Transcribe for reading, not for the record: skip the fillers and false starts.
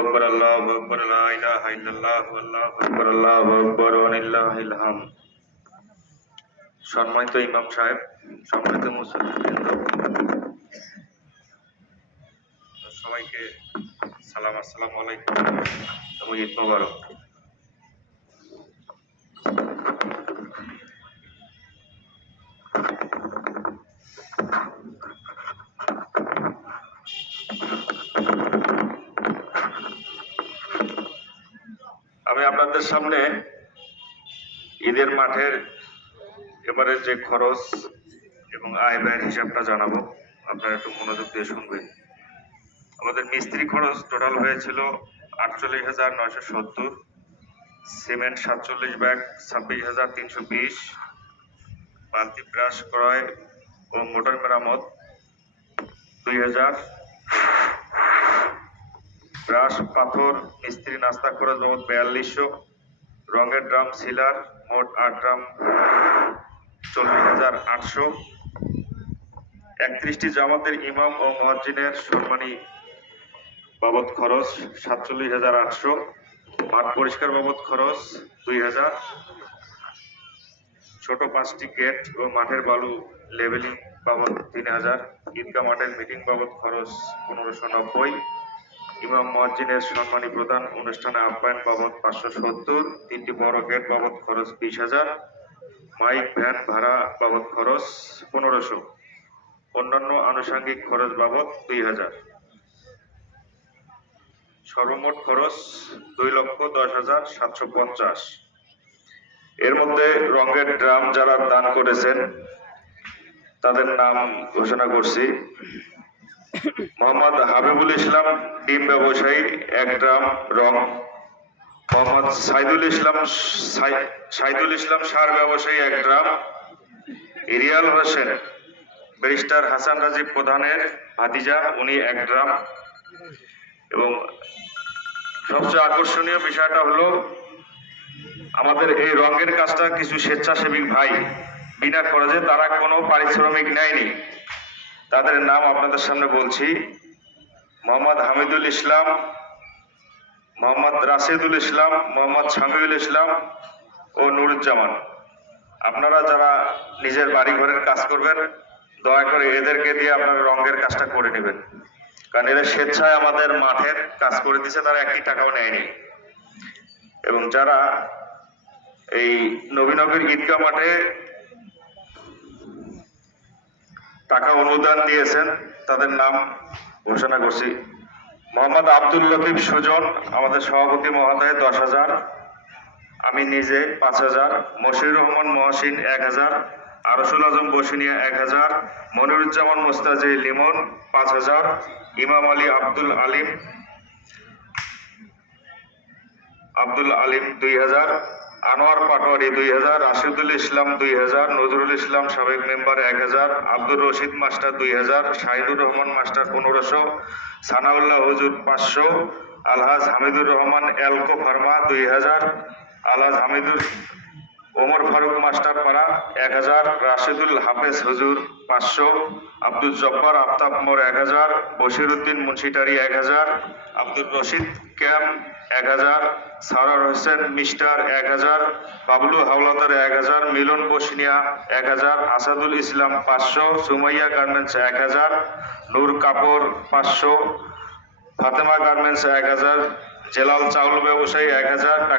আকবার, আল্লাহু আকবার, লা ইলাহা ইল্লাল্লাহ, আল্লাহু আকবার, আল্লাহু আকবার, ওয়া লিল্লাহিল হামদ। সম্মানিত ইমাম সাহেব, সম্মানিত মুসল্লিবৃন্দ, সবাইকে সালাম, আসসালামু আলাইকুম এবং ঈদ মোবারক। আমি আপনাদের সামনে ঈদের মাঠের এবারে যে খরচ এবং আয় ব্যয়ের হিসাবটা জানাবো, আপনারা একটু মনোযোগ দিয়ে শুনবেন। আমাদের মিস্ত্রি খরচ টোটাল হয়েছিল 48,970, সিমেন্ট 47 ব্যাগ 26,320, বালতি ব্রাশ ক্রয় ও মোটর মেরামত 2,000, ব্রাশ পাথর মিস্ত্রি নাস্তা খরচ বাবদ 4200, রঙের ড্রাম সিলার মোট 8 ড্রাম 40,800, 31টি জামাতের ইমাম ও মুয়াজ্জিনের সম্মানী বাবদ খরচ 47,800, মাঠ পরিষ্কার বাবদ খরচ 2,000, ছোট 5টি গেট ও মাঠের বালু লেভেলিং বাবদ 3,000, ঈদগাহ মাঠের মিটিং বাবদ খরচ 1,590, ইমাম মুয়াজ্জিনের সম্মানী প্রদান অনুষ্ঠানে আপ্যায়ন বাবদ 570, 3টি বড় গেট বাবদ খরচ 20,000, মাইক ভ্যান ভাড়া বাবদ খরচ 1,500, অন্যান্য আনুষঙ্গিক খরচ বাবদ 2,000। সর্বমোট খরচ 2,10,750। এর মধ্যে রঙের ড্রাম যারা দান করেছেন তাদের নাম ঘোষণা করছি। মোহাম্মদ হাবিবুল ইসলাম ডিম ব্যবসায়ী 1 ড্রাম রং, মোহাম্মদ সাইদুল ইসলাম সার ব্যবসায়ী 1 ড্রাম, ইরিয়াল হোসেন ব্যারিস্টার হাসান রাজীব প্রধানের ভাতিজা উনি 1 ড্রাম। এবং সবচেয়ে আকর্ষণীয় বিষয়টা হলো আমাদের এই রঙের কাজটা কিছু স্বেচ্ছাসেবী ভাই বিনা খরচে, তারা কোনো পারিশ্রমিক নেয়নি, তাদের নাম আপনাদের সামনে বলছি। মোহাম্মদ হামিদুল ইসলাম, মোহাম্মদ রাশেদুল ইসলাম, মোহাম্মদ শামিউল ইসলাম ও নুরুজ্জামান। আপনারা যারা নিজের বাড়ি ঘরের কাজ করবেন দয়া করে এদেরকে দিয়ে আপনারা রঙের কাজটা করে নেবেন, কারণ এরা স্বেচ্ছায় আমাদের মাঠের কাজ করে দিচ্ছে, তারা 1 টাকাও নেয়নি। এবং যারা এই নবীনগর ঈদগাহ মাঠে টাকা অনুদান দিয়েছেন তাদের নাম ঘোষণা করছি। মোহাম্মদ আব্দুল লতিফ সুজন আমাদের সভাপতি মহোদয় 10,000, আমি নিজে 5,000, মশিউর রহমান মহসিন 1,000, আরসুল আজম বসিনিয়া 1,000, মনিরুজ্জামান মুস্তাজি লিমন 5,000, ইমাম আলী আব্দুল আলিম 2,000, আনোয়ার পাটোয়ারি 2,000, রাশিদুল ইসলাম 2,000, নজরুল ইসলাম সাবেক member 1,000, Abdur Rashid master 2,000, Shahidur Rahman master 1,500, Sanaullah হুজুর 500, আলহাজ হামিদুর রহমান এলকো ফার্মা 2,000, আলহাজ হামিদুর ওমর ফারুক মাস্টার পাড়া 1,000, রাশিদুল হাফেজ হুজুর 500, আব্দুল জব্বার আফতাব মোর 1,000, বশিরউদ্দিন মুন্সিটারি 1,000, আব্দুর রশিদ ক্যাম 1,000, সারার হোসেন মিস্টার 1,000, বাবলু হাওলাদার 1,000, মিলন বসিনিয়া 1,000, আসাদুল ইসলাম 500, সুমাইয়া গার্মেন্টস 1,000, নূর কাপুর 500, ফাতেমা গার্মেন্টস 1,000, জেলাল চাউল ব্যবসায়ী 1,000 টাকা।